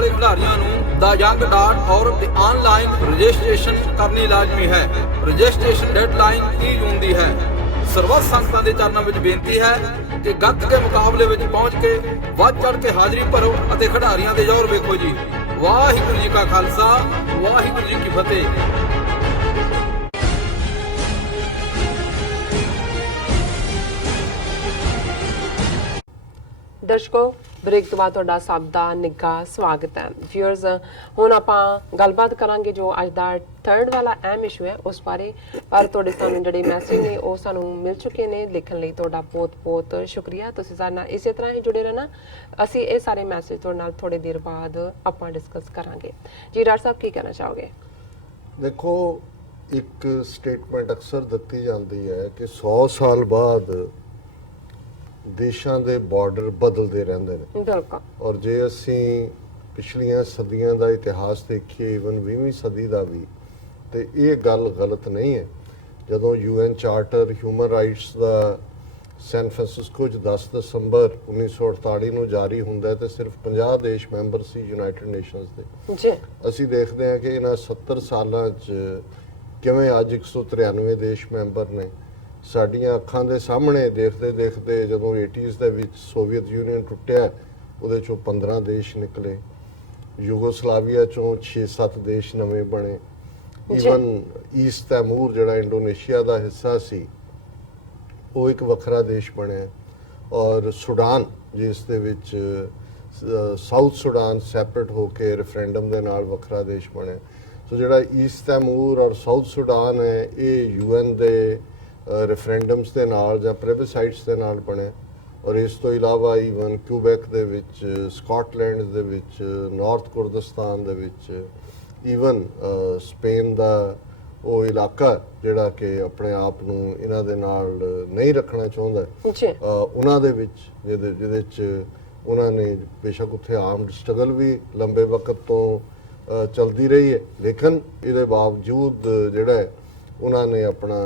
वाले खिडारियों the young dart और online registration करनी लाजमी है। रजिस्ट्रेशन डेडलाइन 30 जून की है। ਸਰਬੱਤ ਸੰਗਤਾਂ ਦੇ ਚਰਨਾਂ ਵਿੱਚ ਬੇਨਤੀ ਹੈ ਕਿ ਗੱਤਕੇ ਮੁਕਾਬਲੇ ਵਿੱਚ ਪਹੁੰਚ ਕੇ ਵੱਧ ਚੜ੍ਹ ਕੇ ਹਾਜ਼ਰੀ ਭਰੋ ਅਤੇ ਖਿਡਾਰੀਆਂ ਦੇ ਜ਼ੋਰ ਵੇਖੋ ਜੀ। ਵਾਹਿਗੁਰੂ ਜੀ ਕਾ ਖਾਲਸਾ, ਵਾਹਿਗੁਰੂ ਜੀ ਕੀ ਫਤਿਹ। ਦਰਸ਼ਕੋ, ਬ੍ਰੇਕ ਤੋਂ ਬਾਅਦ ਤੁਹਾਡਾ ਸਭ ਦਾ ਨਿੱਘਾ ਸਵਾਗਤ ਹੈ। ਵਿਊਅਰਸ, ਹੁਣ ਆਪਾਂ ਗੱਲਬਾਤ ਕਰਾਂਗੇ ਜੋ ਅੱਜ ਦਾ ਥਰਡ ਵਾਲਾ ਅਹਿਮ ਇਸ਼ੂ ਹੈ ਉਸ ਬਾਰੇ। ਪਰ ਤੁਹਾਡੇ ਸਾਹਮਣੇ ਜਿਹੜੇ ਮੈਸੇਜ ਨੇ ਉਹ ਸਾਨੂੰ ਮਿਲ ਚੁੱਕੇ ਨੇ। ਲਿਖਣ ਲਈ ਤੁਹਾਡਾ ਬਹੁਤ ਬਹੁਤ ਸ਼ੁਕਰੀਆ। ਤੁਸੀਂ ਸਾਡੇ ਨਾਲ ਇਸੇ ਤਰ੍ਹਾਂ ਹੀ ਜੁੜੇ ਰਹਿਣਾ। ਅਸੀਂ ਇਹ ਸਾਰੇ ਮੈਸੇਜ ਤੁਹਾਡੇ ਨਾਲ ਥੋੜੇ ਦੇਰ ਬਾਅਦ ਆਪਾਂ ਡਿਸਕਸ ਕਰਾਂਗੇ। ਜੀ ਡਾਕਟਰ ਸਾਹਿਬ, ਕੀ ਕਹਿਣਾ ਚਾਹੋਗੇ? ਦੇਖੋ, ਇੱਕ ਸਟੇਟਮੈਂਟ ਅਕਸਰ ਦਿੱਤੀ ਜਾਂਦੀ ਹੈ ਕਿ 100 ਸਾਲ ਬਾਅਦ ਦੇਸ਼ਾਂ ਦੇ ਬਾਰਡਰ ਬਦਲਦੇ ਰਹਿੰਦੇ ਨੇ। ਬਿਲਕੁਲ। ਔਰ ਜੇ ਅਸੀਂ ਪਿਛਲੀਆਂ ਸਦੀਆਂ ਦਾ ਇਤਿਹਾਸ ਦੇਖੀਏ, ਈਵਨ 20ਵੀਂ ਸਦੀ ਦਾ ਵੀ, ਤੇ ਇਹ ਗੱਲ ਗਲਤ ਨਹੀਂ ਹੈ। ਜਦੋਂ UN ਚਾਰਟਰ ਹਿਊਮਨ ਰਾਈਟਸ ਦਾ ਸੈਨ ਫਰਾਂਸਿਸਕੋ 'ਚ 10 ਦਸੰਬਰ 1948 ਨੂੰ ਜਾਰੀ ਹੁੰਦਾ ਤੇ ਸਿਰਫ 50 ਦੇਸ਼ ਮੈਂਬਰ ਸੀ ਯੂਨਾਈਟਿਡ ਨੇਸ਼ਨਸ ਦੇ। ਜੀ ਅਸੀਂ ਦੇਖਦੇ ਹਾਂ ਕਿ ਇਹਨਾਂ 70 ਸਾਲਾਂ 'ਚ ਕਿਵੇਂ ਅੱਜ 193 ਦੇਸ਼ ਮੈਂਬਰ ਨੇ। ਸਾਡੀਆਂ ਅੱਖਾਂ ਦੇ ਸਾਹਮਣੇ ਦੇਖਦੇ ਦੇਖਦੇ ਜਦੋਂ 80s ਦੇ ਵਿੱਚ ਸੋਵੀਅਤ ਯੂਨੀਅਨ ਟੁੱਟਿਆ, ਉਹਦੇ 'ਚੋਂ 15 ਦੇਸ਼ ਨਿਕਲੇ। ਯੂਗੋਸਲਾਵੀਆ 'ਚੋਂ 6-7 ਦੇਸ਼ ਨਵੇਂ ਬਣੇ। ਈਵਨ ਈਸਟ ਤੈਮੂਰ ਜਿਹੜਾ ਇੰਡੋਨੇਸ਼ੀਆ ਦਾ ਹਿੱਸਾ ਸੀ, ਉਹ ਇੱਕ ਵੱਖਰਾ ਦੇਸ਼ ਬਣਿਆ। ਔਰ ਸੁਡਾਨ, ਜਿਸ ਦੇ ਵਿੱਚ ਸਾਊਥ ਸੁਡਾਨ ਸੈਪਰੇਟ ਹੋ ਕੇ ਰੈਫਰੈਂਡਮ ਦੇ ਨਾਲ ਵੱਖਰਾ ਦੇਸ਼ ਬਣਿਆ। ਸੋ ਜਿਹੜਾ ਈਸਟ ਤੈਮੂਰ ਔਰ ਸਾਊਥ ਸੁਡਾਨ ਹੈ, ਇਹ UN ਦੇ ਰੈਫਰੈਂਡਮਸ ਦੇ ਨਾਲ ਜਾਂ ਪਲੇਬਸਾਈਟਸ ਦੇ ਨਾਲ ਬਣਿਆ। ਔਰ ਇਸ ਤੋਂ ਇਲਾਵਾ ਈਵਨ ਕਿਊਬੈਕ ਦੇ ਵਿੱਚ, ਸਕਾਟਲੈਂਡ ਦੇ ਵਿੱਚ, ਨਾਰਥ ਕੁਰਦਿਸਤਾਨ ਦੇ ਵਿੱਚ, ਈਵਨ ਸਪੇਨ ਦਾ ਉਹ ਇਲਾਕਾ ਜਿਹੜਾ ਕਿ ਆਪਣੇ ਆਪ ਨੂੰ ਇਹਨਾਂ ਦੇ ਨਾਲ ਨਹੀਂ ਰੱਖਣਾ ਚਾਹੁੰਦਾ, ਉਹਨਾਂ ਦੇ ਵਿੱਚ ਜਿਹਦੇ 'ਚ ਉਹਨਾਂ ਨੇ ਬੇਸ਼ੱਕ ਉੱਥੇ ਆਰਮਡ ਸਟਰਗਲ ਵੀ ਲੰਬੇ ਵਕਤ ਤੋਂ ਚਲਦੀ ਰਹੀ ਹੈ, ਲੇਕਿਨ ਇਹਦੇ ਬਾਵਜੂਦ ਜਿਹੜਾ ਉਹਨਾਂ ਨੇ ਆਪਣਾ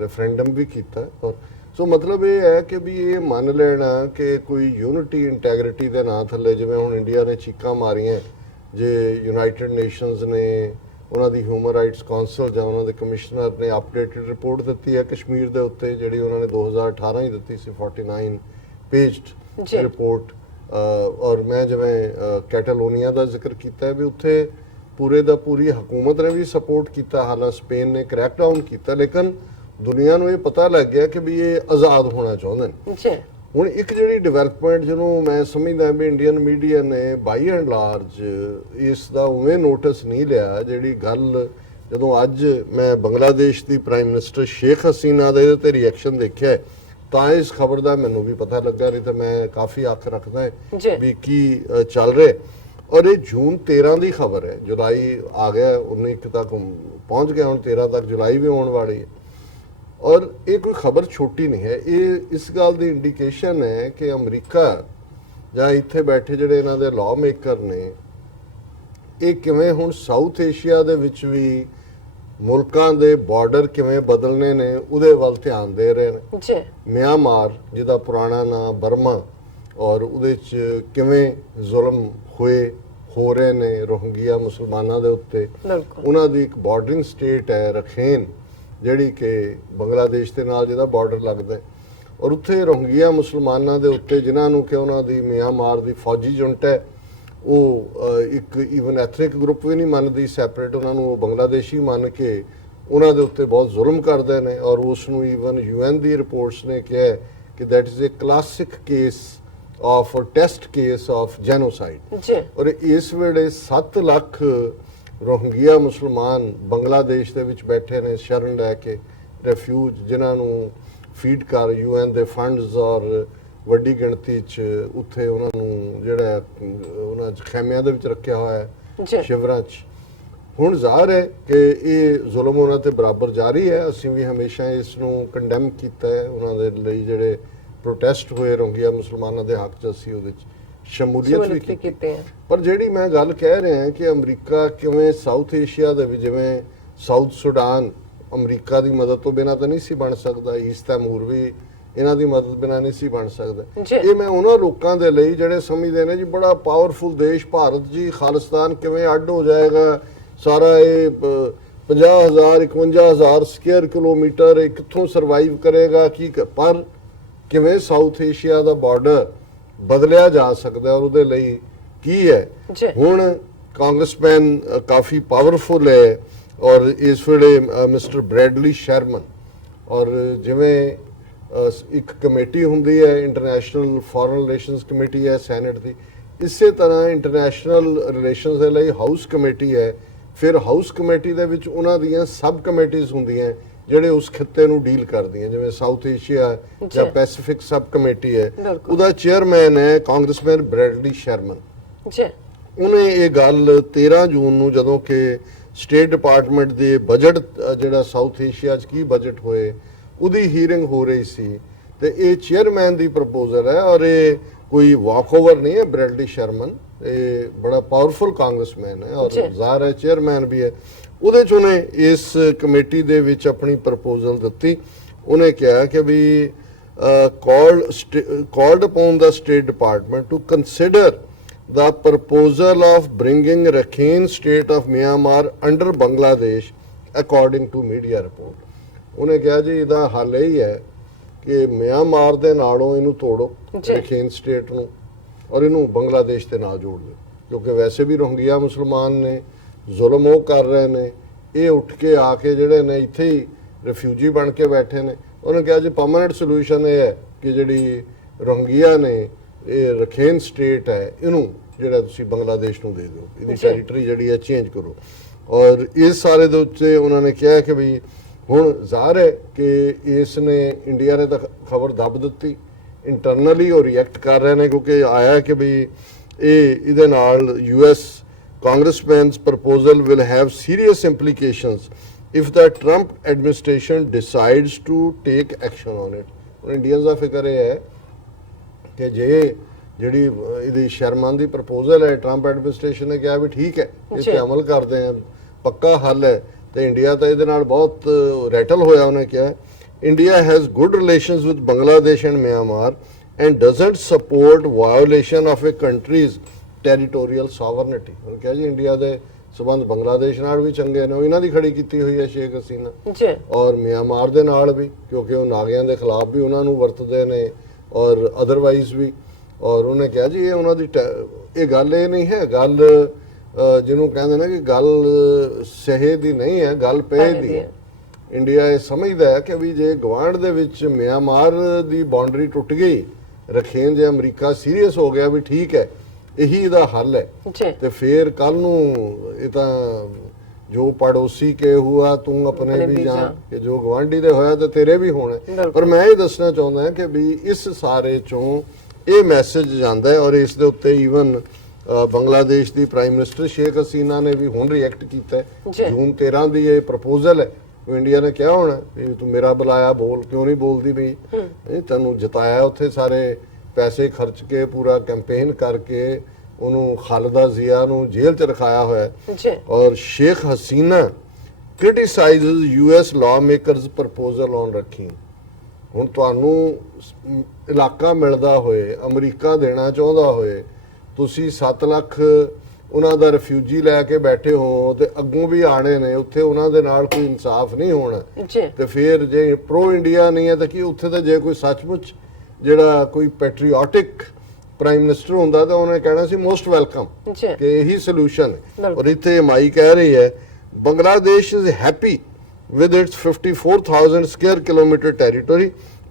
ਰੈਫਰੈਂਡਮ ਵੀ ਕੀਤਾ। ਔਰ ਸੋ ਮਤਲਬ ਇਹ ਹੈ ਕਿ ਵੀ ਇਹ ਮੰਨ ਲੈਣਾ ਕਿ ਕੋਈ ਯੂਨਿਟੀ ਇੰਟੈਗਰਿਟੀ ਦੇ ਨਾਂ ਥੱਲੇ, ਜਿਵੇਂ ਹੁਣ ਇੰਡੀਆ ਨੇ ਚੀਕਾਂ ਮਾਰੀਆਂ ਜੇ ਯੂਨਾਈਟਿਡ ਨੇਸ਼ਨਸ ਨੇ ਉਹਨਾਂ ਦੀ ਹਿਊਮਨ ਰਾਈਟਸ ਕਾਉਂਸਲ ਜਾਂ ਉਹਨਾਂ ਦੇ ਕਮਿਸ਼ਨਰ ਨੇ ਅਪਡੇਟਡ ਰਿਪੋਰਟ ਦਿੱਤੀ ਹੈ ਕਸ਼ਮੀਰ ਦੇ ਉੱਤੇ, ਜਿਹੜੀ ਉਹਨਾਂ ਨੇ 2018 ਹੀ ਦਿੱਤੀ ਸੀ, 49 ਪੇਜਡ ਰਿਪੋਰਟ। ਔਰ ਮੈਂ ਜਿਵੇਂ ਕੈਟਾਲੋਨੀਆ ਦਾ ਜ਼ਿਕਰ ਕੀਤਾ ਹੈ ਵੀ ਉੱਥੇ ਪੂਰੇ ਦਾ ਪੂਰੀ ਹਕੂਮਤ ਨੇ ਵੀ ਸਪੋਰਟ ਕੀਤਾ। ਹਾਲਾਂਕਿ ਸਪੇਨ ਨੇ ਕ੍ਰੈਕਡਾਊਨ ਕੀਤਾ, ਲੇਕਿਨ ਦੁਨੀਆ ਨੂੰ ਇਹ ਪਤਾ ਲੱਗ ਗਿਆ ਕਿ ਵੀ ਇਹ ਆਜ਼ਾਦ ਹੋਣਾ ਚਾਹੁੰਦੇ ਨੇ। ਹੁਣ ਇੱਕ ਜਿਹੜੀ ਡਿਵੈਲਪਮੈਂਟ ਜਿਹਨੂੰ ਮੈਂ ਸਮਝਦਾ ਵੀ ਇੰਡੀਅਨ ਮੀਡੀਆ ਨੇ ਬਾਈ ਐਂਡ ਲਾਰਜ ਇਸ ਦਾ ਉਵੇਂ ਨੋਟਿਸ ਨਹੀਂ ਲਿਆ। ਜਿਹੜੀ ਗੱਲ ਜਦੋਂ ਅੱਜ ਮੈਂ ਬੰਗਲਾਦੇਸ਼ ਦੀ ਪ੍ਰਾਈਮ ਮਿਨਿਸਟਰ ਸ਼ੇਖ ਹਸੀਨਾ ਦਾ ਇਹਦੇ 'ਤੇ ਰਿਐਕਸ਼ਨ ਦੇਖਿਆ ਤਾਂ ਇਸ ਖਬਰ ਦਾ ਮੈਨੂੰ ਵੀ ਪਤਾ ਲੱਗਾ, ਨਹੀਂ ਤਾਂ ਮੈਂ ਕਾਫੀ ਅੱਖ ਰੱਖਦਾ ਵੀ ਕੀ ਚੱਲ ਰਿਹਾ। ਔਰ ਇਹ ਜੂਨ 13 ਦੀ ਖਬਰ ਹੈ, ਜੁਲਾਈ ਆ ਗਿਆ, 19 ਤੱਕ ਪਹੁੰਚ ਗਿਆ, ਹੁਣ 13 ਤੱਕ ਜੁਲਾਈ ਵੀ ਆਉਣ ਵਾਲੀ ਹੈ। ਔਰ ਇਹ ਕੋਈ ਖਬਰ ਛੋਟੀ ਨਹੀਂ ਹੈ। ਇਹ ਇਸ ਗੱਲ ਦੀ ਇੰਡੀਕੇਸ਼ਨ ਹੈ ਕਿ ਅਮਰੀਕਾ ਜਾਂ ਇੱਥੇ ਬੈਠੇ ਜਿਹੜੇ ਇਹਨਾਂ ਦੇ ਲਾਅ ਮੇਕਰ ਨੇ, ਇਹ ਕਿਵੇਂ ਹੁਣ ਸਾਊਥ ਏਸ਼ੀਆ ਦੇ ਵਿੱਚ ਵੀ ਮੁਲਕਾਂ ਦੇ ਬਾਰਡਰ ਕਿਵੇਂ ਬਦਲਣੇ ਨੇ ਉਹਦੇ ਵੱਲ ਧਿਆਨ ਦੇ ਰਹੇ ਨੇ। ਮਿਆਂਮਾਰ, ਜਿਹਦਾ ਪੁਰਾਣਾ ਨਾਂ ਬਰਮਾ, ਔਰ ਉਹਦੇ 'ਚ ਕਿਵੇਂ ਜ਼ੁਲਮ ਹੋ ਰਹੇ ਨੇ ਰੋਹਿੰਗਿਆ ਮੁਸਲਮਾਨਾਂ ਦੇ ਉੱਤੇ। ਉਹਨਾਂ ਦੀ ਇੱਕ ਬਾਰਡਰਿੰਗ ਸਟੇਟ ਹੈ ਰਖੇਨ, ਜਿਹੜੀ ਕਿ ਬੰਗਲਾਦੇਸ਼ ਦੇ ਨਾਲ ਜਿਹਦਾ ਬਾਰਡਰ ਲੱਗਦਾ, ਔਰ ਉੱਥੇ ਰੋਹਿੰਗਿਆ ਮੁਸਲਮਾਨਾਂ ਦੇ ਉੱਤੇ ਜਿਨ੍ਹਾਂ ਨੂੰ ਕਿ ਉਹਨਾਂ ਦੀ ਮਿਆਂਮਾਰ ਦੀ ਫੌਜੀ ਜੁਨਟ ਹੈ, ਉਹ ਇੱਕ ਈਵਨ ਐਥਨਿਕ ਗਰੁੱਪ ਵੀ ਨਹੀਂ ਮੰਨਦੀ ਸੈਪਰੇਟ, ਉਹਨਾਂ ਨੂੰ ਉਹ ਬੰਗਲਾਦੇਸ਼ੀ ਮੰਨ ਕੇ ਉਹਨਾਂ ਦੇ ਉੱਤੇ ਬਹੁਤ ਜ਼ੁਲਮ ਕਰਦੇ ਨੇ। ਔਰ ਉਸ ਨੂੰ ਈਵਨ UN ਦੀ ਰਿਪੋਰਟਸ ਨੇ ਕਿਹਾ ਕਿ that is a classic case of test case of genocide. ਔਰ ਇਸ ਵੇਲੇ 7 ਲੱਖ ਰੋਹਿੰਗਿਆ ਮੁਸਲਮਾਨ ਬੰਗਲਾਦੇਸ਼ ਦੇ ਵਿੱਚ ਬੈਠੇ ਨੇ ਸ਼ਰਨ ਲੈ ਕੇ, ਰੈਫਿਊਜ, ਜਿਨ੍ਹਾਂ ਨੂੰ ਫੀਡ ਕਰ UN ਦੇ ਫੰਡਸ ਔਰ ਵੱਡੀ ਗਿਣਤੀ 'ਚ ਉੱਥੇ ਉਹਨਾਂ ਨੂੰ ਜਿਹੜਾ ਉਹਨਾਂ 'ਚ ਖੈਮਿਆਂ ਦੇ ਵਿੱਚ ਰੱਖਿਆ ਹੋਇਆ ਹੈ, ਸ਼ਿਵਰਾਂ 'ਚ। ਹੁਣ ਜ਼ਾਹਰ ਹੈ ਕਿ ਇਹ ਜ਼ੁਲਮ ਉਹਨਾਂ 'ਤੇ ਬਰਾਬਰ ਜਾਰੀ ਹੈ। ਅਸੀਂ ਵੀ ਹਮੇਸ਼ਾ ਇਸ ਨੂੰ ਕੰਡੈਮ ਕੀਤਾ ਹੈ। ਉਹਨਾਂ ਦੇ ਲਈ ਜਿਹੜੇ ਪ੍ਰੋਟੈਸਟ ਹੋਏ ਰੋਹਿੰਗਿਆ ਮੁਸਲਮਾਨਾਂ ਦੇ ਹੱਕ 'ਚ, ਅਸੀਂ ਉਹਦੇ 'ਚ ਸ਼ਮੂਲੀਅਤ ਵੀ ਕੀਤੀ। ਪਰ ਜਿਹੜੀ ਮੈਂ ਗੱਲ ਕਹਿ ਰਿਹਾ ਕਿ ਅਮਰੀਕਾ ਕਿਵੇਂ ਸਾਊਥ ਏਸ਼ੀਆ ਦੇ ਵਿੱਚ, ਜਿਵੇਂ ਸਾਊਥ ਸੁਡਾਨ ਅਮਰੀਕਾ ਦੀ ਮਦਦ ਤੋਂ ਬਿਨਾਂ ਤਾਂ ਨਹੀਂ ਸੀ ਬਣ ਸਕਦਾ। ਈਸਟ ਤੈਮੂਰ ਵੀ ਇਹਨਾਂ ਦੀ ਮਦਦ ਬਿਨਾਂ ਨਹੀਂ ਸੀ ਬਣ ਸਕਦਾ। ਜੀ। ਇਹ ਮੈਂ ਉਹਨਾਂ ਲੋਕਾਂ ਦੇ ਲਈ ਜਿਹੜੇ ਸਮਝਦੇ ਨੇ ਜੀ ਬੜਾ ਪਾਵਰਫੁਲ ਦੇਸ਼ ਭਾਰਤ ਜੀ, ਖਾਲਿਸਤਾਨ ਕਿਵੇਂ ਅੱਡ ਹੋ ਜਾਏਗਾ, ਸਾਰਾ ਇਹ 50,000 51,000 ਸਕੁਅਰ ਕਿਲੋਮੀਟਰ ਕਿੱਥੋਂ ਸਰਵਾਈਵ ਕਰੇਗਾ, ਪਰ ਕਿਵੇਂ ਸਾਊਥ ਏਸ਼ੀਆ ਦਾ ਬਾਰਡਰ ਬਦਲਿਆ ਜਾ ਸਕਦਾ ਔਰ ਉਹਦੇ ਲਈ ਕੀ ਹੈ। ਜੀ। ਹੁਣ ਕਾਂਗਰਸਮੈਨ ਕਾਫੀ ਪਾਵਰਫੁਲ ਹੈ ਔਰ ਇਸ ਵੇਲੇ ਮਿਸਟਰ ਬ੍ਰੈਡਲੀ ਸ਼ਰਮਨ ਔਰ ਜਿਵੇਂ ਇੱਕ ਕਮੇਟੀ ਹੁੰਦੀ ਹੈ ਇੰਟਰਨੈਸ਼ਨਲ ਫੋਰਨ ਰਿਲੇਸ਼ਨਸ ਕਮੇਟੀ ਹੈ ਸੈਨੇਟ ਦੀ, ਇਸੇ ਤਰ੍ਹਾਂ ਇੰਟਰਨੈਸ਼ਨਲ ਰਿਲੇਸ਼ਨਸ ਦੇ ਲਈ ਹਾਊਸ ਕਮੇਟੀ ਹੈ। ਫਿਰ ਹਾਊਸ ਕਮੇਟੀ ਦੇ ਵਿੱਚ ਉਹਨਾਂ ਦੀਆਂ ਸਬ ਕਮੇਟੀਆਂ ਹੁੰਦੀਆਂ ਜਿਹੜੇ ਉਸ ਖਿੱਤੇ ਨੂੰ ਡੀਲ ਕਰਦੀਆਂ, ਜਿਵੇਂ ਸਾਊਥ ਏਸ਼ੀਆ ਜਾਂ ਪੈਸੀਫਿਕ ਸਬ ਕਮੇਟੀ ਹੈ, ਉਹਦਾ ਚੇਅਰਮੈਨ ਹੈ ਕਾਂਗਰਸਮੈਨ ਬ੍ਰੈਡਲੀ ਸ਼ਰਮਨ। ਜੀ। ਉਹਨੇ ਇਹ ਗੱਲ 13 ਜੂਨ ਨੂੰ ਜਦੋਂ ਕਿ ਸਟੇਟ ਡਿਪਾਰਟਮੈਂਟ ਦੇ ਬਜਟ ਜਿਹੜਾ ਸਾਊਥ ਏਸ਼ੀਆ 'ਚ ਕੀ ਬਜਟ ਹੋਏ ਉਹਦੀ ਹੀਅਰਿੰਗ ਹੋ ਰਹੀ ਸੀ, ਤੇ ਇਹ ਚੇਅਰਮੈਨ ਦੀ ਪ੍ਰਪੋਜ਼ਲ ਹੈ ਔਰ ਇਹ ਕੋਈ ਵਾਕਓਵਰ ਨਹੀਂ ਹੈ। ਬ੍ਰੈਡਲੀ ਸ਼ਰਮਨ ਇਹ ਬੜਾ ਪਾਵਰਫੁਲ ਕਾਂਗਰਸਮੈਨ ਹੈ ਔਰ ਜ਼ਾਹਰ ਹੈ ਚੇਅਰਮੈਨ ਵੀ ਹੈ। ਉਹਦੇ 'ਚ ਉਹਨੇ ਇਸ ਕਮੇਟੀ ਦੇ ਵਿੱਚ ਆਪਣੀ ਪ੍ਰਪੋਜ਼ਲ ਦਿੱਤੀ। ਉਹਨੇ ਕਿਹਾ ਕਿ ਵੀ called upon the State Department to consider the proposal of bringing Rakhine State of Myanmar under Bangladesh according to media report। ਉਹਨੇ ਕਿਹਾ ਜੀ ਇਹਦਾ ਹੱਲ ਇਹ ਹੈ ਕਿ ਮਿਆਂਮਾਰ ਦੇ ਨਾਲੋਂ ਇਹਨੂੰ ਤੋੜੋ ਰਖੀਨ ਸਟੇਟ ਨੂੰ ਔਰ ਇਹਨੂੰ ਬੰਗਲਾਦੇਸ਼ ਦੇ ਨਾਲ ਜੋੜ ਦਿਓ, ਕਿਉਂਕਿ ਵੈਸੇ ਵੀ ਰੋਹਿੰਗਿਆ ਮੁਸਲਮਾਨ ਨੇ, ਜ਼ੁਲਮ ਉਹ ਕਰ ਰਹੇ ਨੇ, ਇਹ ਉੱਠ ਕੇ ਆ ਕੇ ਜਿਹੜੇ ਨੇ ਇੱਥੇ ਹੀ ਰਿਫਿਊਜੀ ਬਣ ਕੇ ਬੈਠੇ ਨੇ। ਉਹਨੇ ਕਿਹਾ ਜੀ ਪਰਮਾਨੈਂਟ ਸੋਲੂਸ਼ਨ ਇਹ ਹੈ ਕਿ ਜਿਹੜੀ ਰੋਹਿੰਗਿਆ ਨੇ ਇਹ ਰਖੀਨ ਸਟੇਟ ਹੈ ਇਹਨੂੰ ਜਿਹੜਾ ਤੁਸੀਂ ਬੰਗਲਾਦੇਸ਼ ਨੂੰ ਦੇ ਦਿਓ, ਇਹਦੀ ਟੈਰੀਟਰੀ ਜਿਹੜੀ ਹੈ ਚੇਂਜ ਕਰੋ। ਔਰ ਇਸ ਸਾਰੇ ਦੇ ਉੱਤੇ ਉਹਨਾਂ ਨੇ ਕਿਹਾ ਕਿ ਵੀ ਹੁਣ ਜ਼ਾਹਰ ਹੈ ਕਿ ਇਸ ਨੇ ਇੰਡੀਆ ਨੇ ਤਾਂ ਖਬਰ ਦੱਬ ਦਿੱਤੀ, ਇੰਟਰਨਲੀ ਉਹ ਰਿਐਕਟ ਕਰ ਰਹੇ ਨੇ ਕਿਉਂਕਿ ਆਇਆ ਕਿ ਵੀ ਇਹਦੇ ਨਾਲ US Congressman's proposal will have serious implications if the Trump administration decides to take action on it। Indians ਦਾ ਫਿਕਰ ਇਹ ਹੈ ਕਿ ਜੇ ਜਿਹੜੀ ਇਹਦੀ ਸ਼ਰਮਨ ਦੀ ਪ੍ਰਪੋਜ਼ਲ ਹੈ ਟਰੰਪ ਐਡਮਿਨਿਸਟ੍ਰੇਸ਼ਨ ਨੇ ਕਿਹਾ ਵੀ ਠੀਕ ਹੈ ਇਸ ਤੇ ਅਮਲ ਕਰਦੇ ਆ, ਪੱਕਾ ਹੱਲ ਹੈ, ਤੇ ਇੰਡੀਆ ਤਾਂ ਇਹਦੇ ਨਾਲ ਬਹੁਤ ਰੈਟਲ ਹੋਇਆ। ਉਹਨੇ ਕਿਹਾ India has good relations with Bangladesh and Myanmar and doesn't support violation of a country's territorial sovereignty. ਉਹਨੇ ਕਿਹਾ ਜੀ ਇੰਡੀਆ ਦੇ ਸਬੰਧ ਬੰਗਲਾਦੇਸ਼ ਨਾਲ ਵੀ ਚੰਗੇ ਨੇ, ਇਹਨਾਂ ਦੀ ਖੜੀ ਕੀਤੀ ਹੋਈ ਹੈ ਸ਼ੇਖ ਹਸੀਨਾ, ਔਰ ਮਿਆਂਮਾਰ ਦੇ ਨਾਲ ਵੀ ਕਿਉਂਕਿ ਉਹ ਨਾਗਿਆਂ ਦੇ ਖਿਲਾਫ ਵੀ ਉਹਨਾਂ ਨੂੰ ਵਰਤਦੇ ਨੇ ਔਰ ਅਦਰਵਾਈਜ਼ ਵੀ। ਔਰ ਉਹਨੇ ਕਿਹਾ ਜੀ ਇਹ ਉਹਨਾਂ ਦੀ ਇਹ ਗੱਲ ਇਹ ਨਹੀਂ ਹੈ, ਗੱਲ ਜਿਹਨੂੰ ਕਹਿੰਦੇ ਨੇ ਕਿ ਗੱਲ ਸਹੇ ਦੀ ਨਹੀਂ ਹੈ, ਗੱਲ ਪਏ ਦੀ ਹੈ। ਇੰਡੀਆ ਇਹ ਸਮਝਦਾ ਹੈ ਕਿ ਵੀ ਜੇ ਗਵਾਂਢ ਦੇ ਵਿੱਚ ਮਿਆਂਮਾਰ ਦੀ ਬਾਉਂਡਰੀ ਟੁੱਟ ਗਈ, ਰਖੀਨ ਜੇ ਅਮਰੀਕਾ ਸੀਰੀਅਸ ਹੋ ਗਿਆ ਵੀ ਠੀਕ ਹੈ ਇਹੀ ਇਹਦਾ ਹੱਲ ਹੈ, ਤੇ ਫਿਰ ਕੱਲ ਨੂੰ ਇਹ ਤਾਂ ਜੋ ਪੜੋਸੀ ਕੇ ਹੁਆ ਤੂੰ ਆਪਣੇ ਵੀ ਜਾਣ, ਕਿ ਜੋ ਗਵਾਂਢੀ ਦੇ ਹੋਇਆ ਤੇ ਤੇਰੇ ਵੀ ਹੋਣਾ। ਪਰ ਮੈਂ ਇਹ ਦੱਸਣਾ ਚਾਹੁੰਦਾ ਕਿ ਵੀ ਇਸ ਸਾਰੇ ਚੋਂ ਇਹ ਮੈਸੇਜ ਜਾਂਦਾ ਹੈ ਔਰ ਇਸ ਦੇ ਉੱਤੇ ਈਵਨ ਬੰਗਲਾਦੇਸ਼ ਦੀ ਪ੍ਰਾਈਮ ਮਿਨਿਸਟਰ ਸ਼ੇਖ ਹਸੀਨਾ ਨੇ ਵੀ ਹੁਣ ਰਿਐਕਟ ਕੀਤਾ ਹੈ। ਜੂਨ 13 ਦੀ ਇਹ ਪ੍ਰਪੋਜ਼ਲ ਹੈ, ਇੰਡੀਆ ਨੇ ਕਿਹਾ ਹੋਣਾ ਵੀ ਤੂੰ ਮੇਰਾ ਬੁਲਾਇਆ ਬੋਲ, ਕਿਉਂ ਨਹੀਂ ਬੋਲਦੀ ਵੀ, ਤੈਨੂੰ ਜਿਤਾਇਆ ਉੱਥੇ ਸਾਰੇ ਪੈਸੇ ਖਰਚ ਕੇ ਪੂਰਾ ਕੈਂਪੇਨ ਕਰਕੇ ਉਹਨੂੰ ਖਾਲਦਾ ਜ਼ਿਆ ਨੂੰ ਜੇਲ੍ਹ 'ਚ ਰਖਾਇਆ ਹੋਇਆ ਹੈ। ਔਰ Sheikh Hasina criticises US law makers proposal on Rakhine. ਹੁਣ ਤੁਹਾਨੂੰ ਇਲਾਕਾ ਮਿਲਦਾ ਹੋਏ, ਅਮਰੀਕਾ ਦੇਣਾ ਚਾਹੁੰਦਾ ਹੋਏ, ਤੁਸੀਂ 7 ਲੱਖ ਉਹਨਾਂ ਦਾ ਰਿਫਿਊਜੀ ਲੈ ਕੇ ਬੈਠੇ ਹੋ ਤੇ ਅੱਗੋਂ ਵੀ ਆਣੇ ਨੇ, ਉੱਥੇ ਉਹਨਾਂ ਦੇ ਨਾਲ ਕੋਈ ਇਨਸਾਫ ਨਹੀਂ ਹੋਣਾ, ਤੇ ਫਿਰ ਜੇ ਪ੍ਰੋ ਇੰਡੀਆ ਨਹੀਂ ਹੈ ਤਾਂ ਕੀ ਉੱਥੇ ਤਾਂ ਜੇ ਕੋਈ ਸੱਚਮੁੱਚ ਜਿਹੜਾ ਕੋਈ ਪੈਟਰੀਓਟਿਕ ਪ੍ਰਾਈਮ ਮਿਨਿਸਟਰ ਹੁੰਦਾ ਤਾਂ ਉਹਨੇ ਕਹਿਣਾ ਸੀ ਮੋਸਟ ਵੈਲਕਮ ਕਿ ਇਹੀ ਸੋਲੂਸ਼ਨ ਹੈ। ਔਰ ਇੱਥੇ ਮਾਈ ਕਹਿ ਰਹੀ ਹੈ Bangladesh is happy with its 54,000 square kilometer territory,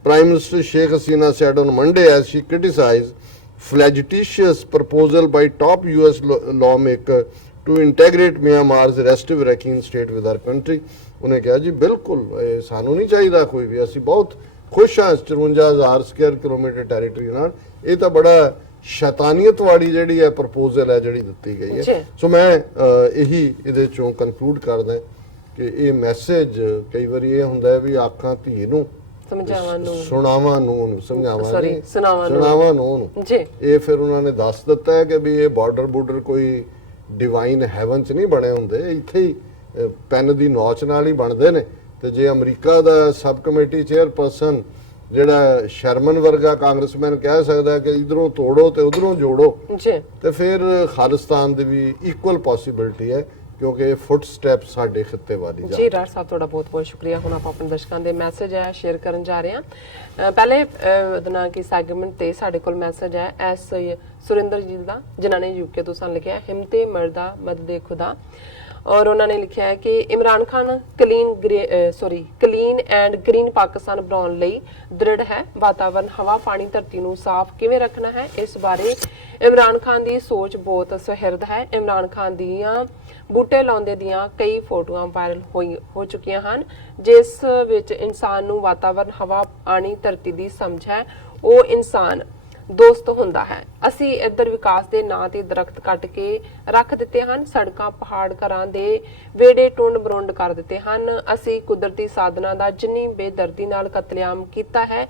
Prime Minister Sheikh Hasina said on Monday as she criticized flagitious proposal by top US lawmaker to integrate Myanmar's restive Rakhine state with our country। ਉਹਨੇ ਕਿਹਾ ਜੀ ਬਿਲਕੁਲ ਸਾਨੂੰ ਨਹੀਂ ਚਾਹੀਦਾ ਕੋਈ ਵੀ, ਅਸੀਂ ਬਹੁਤ ਖੁਸ਼ ਹਾਂ 54,000 ਸਕੁਅਰ ਕਿਲੋਮੀਟਰ ਟੈਰੀਟਰੀ ਨਾਲ। ਇਹ ਤਾਂ ਬੜਾ ਸ਼ੈਤਾਨੀਅਤ ਵਾਲੀ ਜਿਹੜੀ ਹੈ ਪ੍ਰਪੋਜ਼ਲ ਹੈ ਜਿਹੜੀ ਦਿੱਤੀ ਗਈ ਹੈ। ਸੋ ਮੈਂ ਇਹੀ ਇਹਦੇ ਚੋਂ ਕਨਕਲੂਡ ਕਰਦਾ ਕਿ ਇਹ ਮੈਸੇਜ ਕਈ ਵਾਰੀ ਇਹ ਹੁੰਦਾ ਹੈ ਵੀ ਆਖਾਂ ਧੀ ਨੂੰ ਸੁਣਾਵਾਂ ਨੂੰ ਇਹ ਫਿਰ ਉਹਨਾਂ ਨੇ ਦੱਸ ਦਿੱਤਾ ਹੈ ਕਿ ਵੀ ਇਹ ਬਾਰਡਰ ਕੋਈ ਡਿਵਾਈਨ ਹੈਵਨ 'ਚ ਨਹੀਂ ਬਣੇ ਹੁੰਦੇ, ਇੱਥੇ ਹੀ ਪੈਨ ਦੀ ਨੌਚ ਨਾਲ ਹੀ ਬਣਦੇ ਨੇ। ਤੇ ਜੇ ਅਮਰੀਕਾ ਦਾ ਸਬ ਕਮੇਟੀ ਚੇਅਰਪਰਸਨ ਜਿਹੜਾ ਸ਼ਰਮਨ ਵਰਗਾ ਕਾਂਗਰਸਮੈਨ ਕਹਿ ਸਕਦਾ ਕਿ ਇਧਰੋਂ ਤੋੜੋ ਤੇ ਉਧਰੋਂ ਜੋੜੋ, ਜੀ ਤੇ ਫਿਰ ਖਾਲਿਸਤਾਨ ਦੀ ਵੀ ਇਕੁਅਲ ਪੋਸਿਬਿਲਿਟੀ ਹੈ, ਕਿਉਂਕਿ ਫੁੱਟ ਸਟੈਪ ਸਾਡੇ ਖਿੱਤੇ ਵਾਲੀ ਜਾ ਜੀ ਡਾਕਟਰ ਸਾਹਿਬ ਤੁਹਾਡਾ ਬਹੁਤ ਬਹੁਤ ਸ਼ੁਕਰੀਆ। ਹੁਣ ਆਪਾਂ ਆਪਣੇ ਦਰਸ਼ਕਾਂ ਦੇ ਮੈਸੇਜ ਹੈ ਸ਼ੇਅਰ ਕਰਨ ਜਾ ਰਹੇ ਹਾਂ। ਪਹਿਲੇ ਉਹਦਾ ਕਿ ਸੈਗਮੈਂਟ ਤੇ ਸਾਡੇ ਕੋਲ ਮੈਸੇਜ ਹੈ ਐਸ ਸੁਰਿੰਦਰ ਜੀ ਦਾ, ਜਿਨ੍ਹਾਂ ਨੇ ਯੂਕੇ ਤੋਂ ਸਾਨੂੰ ਲਿਖਿਆ ਹਿੰਮਤੇ ਮਰਦਾ ਮਦਦੇ ਖੁਦਾ, ਔਰ ਉਹਨਾਂ ਨੇ ਲਿਖਿਆ ਹੈ ਕਿ Imran Khan clean and green Pakistan ਬਣਾਉਣ ਲਈ ਦ੍ਰਿੜ ਹੈ। ਵਾਤਾਵਰਨ, ਹਵਾ, ਪਾਣੀ, ਧਰਤੀ ਨੂੰ ਸਾਫ਼ ਕਿਵੇਂ ਰੱਖਣਾ ਹੈ, ਇਸ ਬਾਰੇ ਇਮਰਾਨ ਖਾਨ ਦੀ ਸੋਚ ਬਹੁਤ ਸੁਹਿਰਦ ਹੈ। ਇਮਰਾਨ ਖਾਨ ਦੀਆਂ ਬੂਟੇ ਲਾਉਂਦੇ ਦੀਆਂ ਕਈ ਫੋਟੋਆਂ ਵਾਇਰਲ ਹੋ ਚੁੱਕੀਆਂ ਹਨ, ਜਿਸ ਵਿੱਚ ਇਨਸਾਨ ਨੂੰ ਵਾਤਾਵਰਨ, ਹਵਾ, ਪਾਣੀ, ਧਰਤੀ ਦੀ ਸਮਝ ਹੈ। ਉਹ ਇਨਸਾਨ ਦੋਸਤ ਹੁੰਦਾ ਹੈ। ਅਸੀਂ ਇੱਧਰ ਵਿਕਾਸ ਦੇ ਨਾਂ ਤੇ ਦਰਖਤ ਕੱਟ ਕੇ ਰੱਖ ਦਿੱਤੇ ਹਨ, ਸੜਕਾਂ, ਪਹਾੜ, ਘਰਾਂ ਦੇ ਵਿਹੜੇ ਟੁੰਡ ਬਰੁੰਡ ਕਰ ਦਿੱਤੇ ਹਨ। ਅਸੀਂ ਕੁਦਰਤੀ ਸਾਧਨਾਂ ਦਾ ਜਿੰਨੀ ਬੇਦਰਦੀ ਨਾਲ ਕਤਲੇਆਮ ਕੀਤਾ ਹੈ,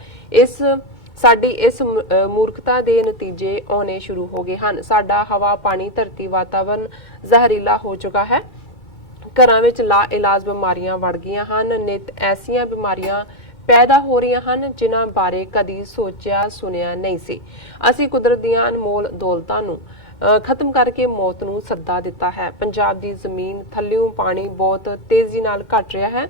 ਸਾਡੀ ਇਸ ਮੂਰਖਤਾ ਦੇ ਨਤੀਜੇ ਆਉਣੇ ਸ਼ੁਰੂ ਹੋ ਗਏ ਹਨ। ਸਾਡਾ ਹਵਾ, ਪਾਣੀ, ਧਰਤੀ, ਵਾਤਾਵਰਨ ਜ਼ਹਿਰੀਲਾ ਹੋ ਚੁੱਕਾ ਹੈ। ਘਰਾਂ ਵਿੱਚ ਲਾ ਇਲਾਜ ਬਿਮਾਰੀਆਂ ਵੜ ਗਈਆਂ ਹਨ। ਨਿਤ ਐਸੀਆਂ ਬਿਮਾਰੀਆਂ ਪੈਦਾ ਹੋ ਰਹੀਆਂ ਹਨ ਜਿਨ੍ਹਾਂ ਬਾਰੇ ਕਦੀ ਸੋਚਿਆ ਸੁਣਿਆ ਨਹੀਂ ਸੀ। ਅਸੀਂ ਕੁਦਰਤ ਦੀਆਂ ਅਨਮੋਲ ਦੌਲਤਾਂ ਨੂੰ ਖਤਮ ਕਰਕੇ ਮੌਤ ਨੂੰ ਸੱਦਾ ਦਿੱਤਾ ਹੈ। ਪੰਜਾਬ ਦੀ ਜ਼ਮੀਨ ਥੱਲਿਓਂ ਪਾਣੀ ਬਹੁਤ ਤੇਜ਼ੀ ਨਾਲ ਘਟ ਰਿਹਾ ਹੈ।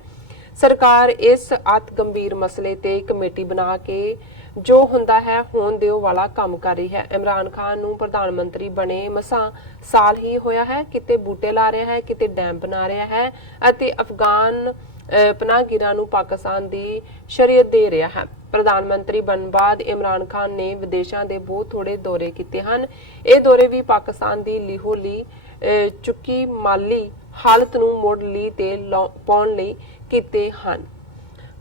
ਸਰਕਾਰ ਇਸ ਅਤ ਗੰਭੀਰ ਮਸਲੇ ਤੇ ਕਮੇਟੀ ਬਣਾ ਕੇ ਜੋ ਹੁੰਦਾ ਹੈ ਹੋਣ ਦਿਓ ਵਾਲਾ ਕੰਮ ਕਰ ਰਹੀ ਹੈ। ਇਮਰਾਨ ਖਾਨ ਨੂੰ ਪ੍ਰਧਾਨ ਮੰਤਰੀ ਬਣੇ ਮਸਾਂ ਸਾਲ ਹੀ ਹੋਇਆ ਹੈ। ਕਿਤੇ ਬੂਟੇ ਲਾ ਰਿਹਾ ਹੈ, ਕਿਤੇ ਡੈਮ ਬਣਾ ਰਿਹਾ ਹੈ ਅਤੇ ਅਫਗਾਨ ਪਨਾਹਗੀਰਾਂ ਨੂੰ ਪਾਕਿਸਤਾਨ ਦੀ ਸ਼ਰੀਅਤ ਦੇ ਰਿਹਾ ਹੈ। ਪ੍ਰਧਾਨ ਮੰਤਰੀ ਬਣਨ ਬਾਅਦ ਇਮਰਾਨ ਖਾਨ ਨੇ ਵਿਦੇਸ਼ਾਂ ਦੇ ਬਹੁਤ ਥੋੜੇ ਦੌਰੇ ਕੀਤੇ ਹਨ। ਇਹ ਦੌਰੇ ਵੀ ਪਾਕਿਸਤਾਨ ਦੀ ਲਿਹੋਲੀ ਚੁੱਕੀ ਮਾਲੀ ਹਾਲਤ ਨੂੰ ਮੋੜ ਲਈ ਤੇ ਪਾਉਣ ਲਈ ਕੀਤੇ ਹਨ।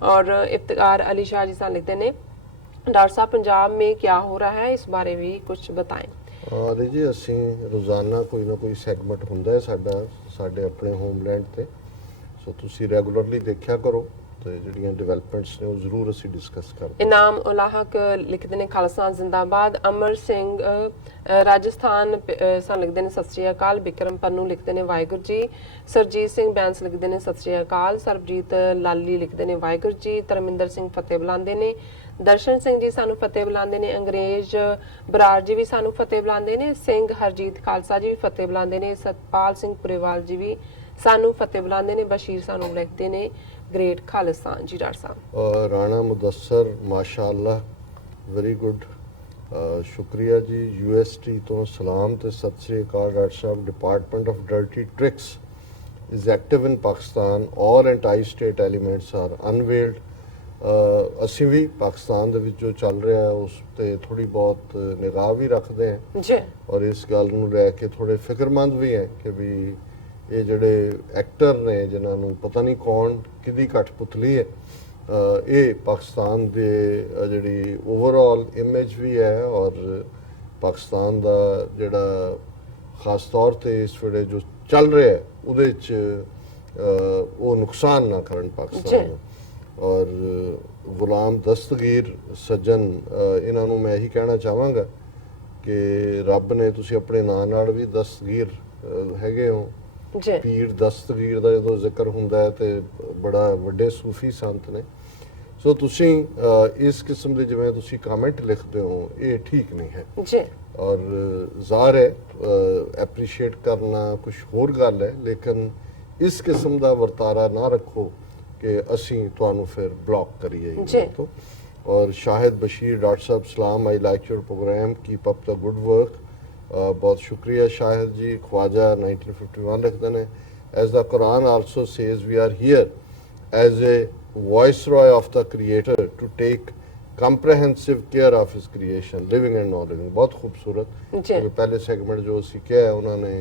और इफ्तिकार अली शाह जी सान लिखते ने डॉक्टर साहब पंजाब में क्या हो रहा है, इस बारे भी कुछ बताएं। ਅਰੇ ਜੀ ਅਸੀਂ ਰੋਜ਼ਾਨਾ ਕੋਈ ਨਾ ਕੋਈ ਸੈਗਮੈਂਟ ਹੁੰਦਾ ਹੈ ਸਾਡੇ ਆਪਣੇ ਹੋਮਲੈਂਡ ਤੇ, ਸੋ ਤੁਸੀਂ ਰੈਗੂਲਰਲੀ ਦੇਖਿਆ ਕਰੋ ਤੇ ਜਿਹੜੀਆਂ ਡਿਵੈਲਪਮੈਂਟਸ ਨੇ ਉਹ ਜ਼ਰੂਰ ਅਸੀਂ ਡਿਸਕਸ ਕਰਦੇ। इनाम उलाहक लिखते ने खालसा जिंदाबाद। अमर सिंह राजस्थान सान लिखते ने सत श्री अकाल। बिक्रम पन्नू लिखते ने वाहिगुरू जी। सरजीत सिंह बैंस लिखते ने सत श्री अकाल। सरबजीत लाली लिखते ने वाहिगुरू जी। धर्मिंदर सिंह फतेह बुलाते ने। दर्शन सिंह जी सानू फतेह बुलाते ने। अंग्रेज बराड़ जी भी सानू फतेह बुलाते ने। सिंह हरजीत खालसा जी भी फतेह बुलाते ने। सतपाल सिंह पुरेवाल जी भी सानू फतेह बुलाते ने। बशीर सानू लिखते ने ग्रेट खालिस्तान जी डॉक्टर साहब। राणा मुदस्सर माशाअल्लाह वेरी गुड, शुक्रिया जी। यूएसटी तो सलाम ते सत Shri Akal doctor sahab. Department of dirty tricks is active in Pakistan, all anti state elements are unveiled. ਅਸੀਂ ਵੀ ਪਾਕਿਸਤਾਨ ਦੇ ਵਿੱਚ ਜੋ ਚੱਲ ਰਿਹਾ ਹੈ ਉਸ ਤੇ ਥੋੜੀ ਬਹੁਤ ਨਿਗਾਹ ਵੀ ਰੱਖਦੇ ਹਾਂ ਜੀ, ਔਰ ਇਸ ਗੱਲ ਨੂੰ ਲੈ ਕੇ ਥੋੜੇ ਫਿਕਰਮੰਦ ਵੀ ਹੈ ਕਿ ਵੀ ਇਹ ਜਿਹੜੇ ਐਕਟਰ ਨੇ ਜਿਨ੍ਹਾਂ ਨੂੰ ਪਤਾ ਨਹੀਂ ਕੌਣ ਕਿਹਦੀ ਕਠਪੁਤਲੀ ਹੈ, ਇਹ ਪਾਕਿਸਤਾਨ ਦੇ ਜਿਹੜੀ ਓਵਰਆਲ ਇਮੇਜ ਵੀ ਹੈ ਔਰ ਪਾਕਿਸਤਾਨ ਦਾ ਜਿਹੜਾ ਖਾਸ ਤੌਰ ਤੇ ਇਸ ਵੇਲੇ ਜੋ ਚੱਲ ਰਿਹਾ ਹੈ ਉਹਦੇ 'ਚ ਉਹ ਨੁਕਸਾਨ ਨਾ ਕਰਨ ਪਾਕਿਸਤਾਨ ਨੂੰ। ਔਰ ਗੁਲਾਮ ਦਸਤਗੀਰ ਸੱਜਣ ਇਹਨਾਂ ਨੂੰ ਮੈਂ ਇਹੀ ਕਹਿਣਾ ਚਾਹਾਂਗਾ ਕਿ ਰੱਬ ਨੇ ਤੁਸੀਂ ਆਪਣੇ ਨਾਂ ਨਾਲ ਵੀ ਦਸਤਗੀਰ ਹੈਗੇ ਹੋ। ਪੀਰ ਦਸਤਗੀਰ ਦਾ ਜਦੋਂ ਜ਼ਿਕਰ ਹੁੰਦਾ ਹੈ ਤੇ ਬੜਾ ਵੱਡੇ ਸੂਫੀ ਸੰਤ ਨੇ। ਸੋ ਤੁਸੀਂ ਇਸ ਕਿਸਮ ਦੇ ਜਿਵੇਂ ਤੁਸੀਂ ਕਮੈਂਟ ਲਿਖਦੇ ਹੋ ਇਹ ਠੀਕ ਨਹੀਂ ਹੈ ਜੀ। ਔਰ ਜ਼ਾਹਰ ਹੈ ਐਪਰੀਸ਼ੀਏਟ ਕਰਨਾ ਕੁਝ ਹੋਰ ਗੱਲ ਹੈ, ਲੇਕਿਨ ਇਸ ਕਿਸਮ ਦਾ ਵਰਤਾਰਾ ਨਾ ਰੱਖੋ कि असी तुहानू फिर ब्लॉक करिए तो। और शाहिद बशीर डॉक्टर साहब सलाम, I like your programme, keep up the good work. बहुत शुक्रिया शाहिद जी। ख्वाजा 1951 लिखते हैं as the Quran also says we are here as a viceroy of the creator to take comprehensive care of his creation living and non living. बहुत खूबसूरत। पहले segment जो असी किया है उन्होंने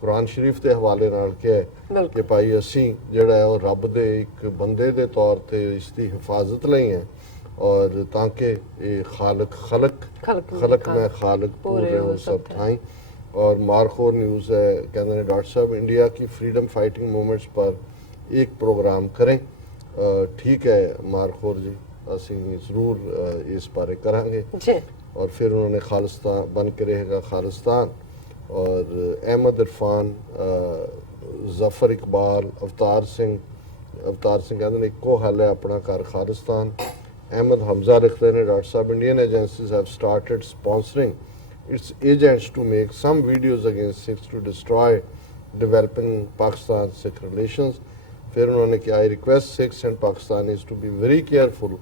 ਕੁਰਾਨ ਸ਼ਰੀਫ ਦੇ ਹਵਾਲੇ ਨਾਲ ਕਿਹਾ ਕਿ ਭਾਈ ਅਸੀਂ ਜਿਹੜਾ ਹੈ ਉਹ ਰੱਬ ਦੇ ਇੱਕ ਬੰਦੇ ਦੇ ਤੌਰ ਤੇ ਇਸ ਦੀ ਹਿਫਾਜ਼ਤ ਲਈ ਹੈ ਔਰ ਤਾਂ ਕਿ ਇਹ ਖਲਕ ਮੈਂ ਖਾਲਕ ਪੂਰੇ ਹੋ ਸਭ ਥਾਈ। और मारखोर न्यूज़ है कहते हैं डॉक्टर साहब इंडिया की फ्रीडम फाइटिंग मूवमेंट्स पर एक प्रोग्राम करें। ठीक है मारखोर जी, ਅਸੀਂ ਜ਼ਰੂਰ ਇਸ ਬਾਰੇ ਕਰਾਂਗੇ। और फिर उन्होंने खालिस्तान बन के रहेगा खालिस्तान और अहमद इरफान, जफर इकबाल, अवतार सिंह कहते हैं इको हल है अपना घर खालिस्तान। ਅਹਿਮਦ ਹਮਜ਼ਾ ਲਿਖਦੇ ਨੇ, ਡਾਕਟਰ ਸਾਹਿਬ, Indian agencies have started sponsoring its agents to make some videos against Sikhs to destroy developing Pakistan-Sikh relations. फिर उन्होंने कहा, I request Sikhs and Pakistanis to be very careful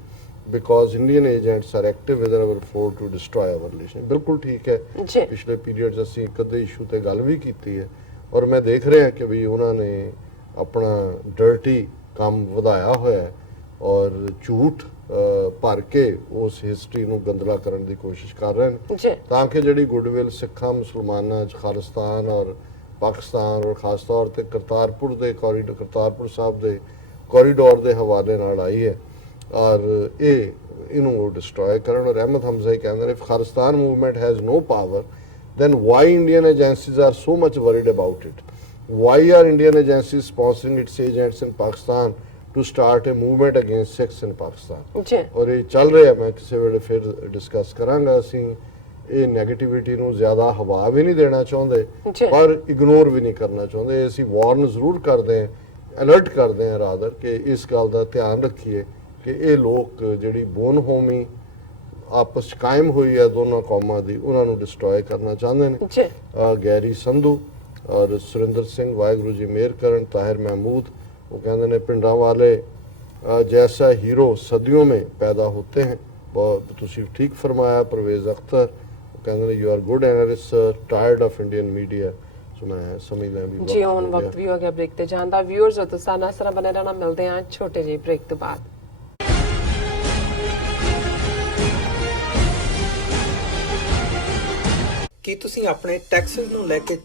because Indian agents are active within our fort to destroy our relations. बिल्कुल ठीक है। जी। पिछले period ਅਸੀਂ ਕਦੇ issue ਤੇ ਗੱਲ ਵੀ ਕੀਤੀ ਹੈ ਔਰ ਮੈਂ ਦੇਖ ਰਿਹਾ ਕਿ ਵੀ ਉਹਨਾਂ ਨੇ ਆਪਣਾ ਡਰਟੀ ਕੰਮ ਵਧਾਇਆ ਹੋਇਆ ਹੈ ਔਰ ਝੂਠ ਭਰ ਕੇ ਉਸ ਹਿਸਟਰੀ ਨੂੰ ਗੰਦਲਾ ਕਰਨ ਦੀ ਕੋਸ਼ਿਸ਼ ਕਰ ਰਹੇ ਨੇ ਜੀ ਤਾਂ ਕਿ ਜਿਹੜੀ ਗੁੱਡਵਿਲ ਸਿੱਖਾਂ ਮੁਸਲਮਾਨਾਂ ਚ ਖਾਲਿਸਤਾਨ ਔਰ ਪਾਕਿਸਤਾਨ ਔਰ ਖਾਸ ਤੌਰ ਤੇ ਕਰਤਾਰਪੁਰ ਦੇ ਕੋਰੀਡੋਰ, ਕਰਤਾਰਪੁਰ ਸਾਹਿਬ ਦੇ ਕੋਰੀਡੋਰ ਦੇ ਹਵਾਲੇ ਨਾਲ ਆਈ ਹੈ ਔਰ ਇਹਨੂੰ ਉਹ ਡਿਸਟਰੋਏ ਕਰਨ। ਔਰ ਅਹਿਮਦ ਹਮਜ਼ਾ ਹੀ ਕਹਿੰਦੇ ਨੇ, if Khalistan movement has no power then why Indian agencies are so much worried about it? Why are Indian agencies sponsoring its agents in Pakistan to start a movement against Sikhs in Pakistan? ਜੀ ਔਰ ਇਹ ਚੱਲ ਰਿਹਾ, ਮੈਂ ਕਿਸੇ ਵੇਲੇ ਫਿਰ discuss ਕਰਾਂਗਾ। ਅਸੀਂ ਇਹ ਨੈਗੇਟਿਵਿਟੀ ਨੂੰ ਜ਼ਿਆਦਾ ਹਵਾ ਵੀ ਨਹੀਂ ਦੇਣਾ ਚਾਹੁੰਦੇ ਜੀ। ਪਰ ਇਗਨੋਰ ਵੀ ਨਹੀਂ ਕਰਨਾ ਚਾਹੁੰਦੇ। ਅਸੀਂ ਵਾਰਨ ਜ਼ਰੂਰ ਕਰਦੇ ਹਾਂ, ਅਲਰਟ ਕਰਦੇ ਹਾਂ ਰਾਦਰ ਕਿ ਇਸ ਗੱਲ ਦਾ ਧਿਆਨ ਰੱਖੀਏ ਕਿ ਇਹ ਲੋਕ ਜਿਹੜੀ ਬੋਨ ਹੋਮੀ ਆਪਸ 'ਚ ਕਾਇਮ ਹੋਈ ਹੈ ਦੋਨਾਂ ਕੌਮਾਂ ਦੀ, ਉਹਨਾਂ ਨੂੰ ਡਿਸਟਰੋਏ ਕਰਨਾ ਚਾਹੁੰਦੇ ਨੇ। ਜੀ ਗੈਰੀ ਸੰਧੂ ਔਰ ਸੁਰਿੰਦਰ ਸਿੰਘ, ਵਾਹਿਗੁਰੂ ਜੀ ਮਿਹਰ ਕਰਨ। ਤਾਹਿਰ ਮਹਿਮੂਦ, वो कहते हैं पिंडा वाले जैसा हीरो सदियों में पैदा होते हैं। बहुत तुसी ठीक फरमाया। परवेज अख्तर वो कहते हैं you are good analyst sir, tired of Indian media. So मैं समझदा भी ਜੀ ਹੁਣ ਵਕਤ ਵੀ ਹੋ ਗਿਆ ਬ੍ਰੇਕ ਤੇ ਜਾਣ ਦਾ। ਵਿਊਅਰਸ ਤੋਂ ਸਾਡਾ ਸਰਾ ਬਣੇ ਰਹਿਣਾ, ਮਿਲਦੇ ਹਾਂ ਛੋਟੇ ਜਿਹੇ ਬ੍ਰੇਕ ਤੋਂ ਬਾਅਦ। ਕੀ ਤੁਸੀਂ ਆਪਣੇ ਟੈਕਸਸ ਨੂੰ ਲੈ ਕੇ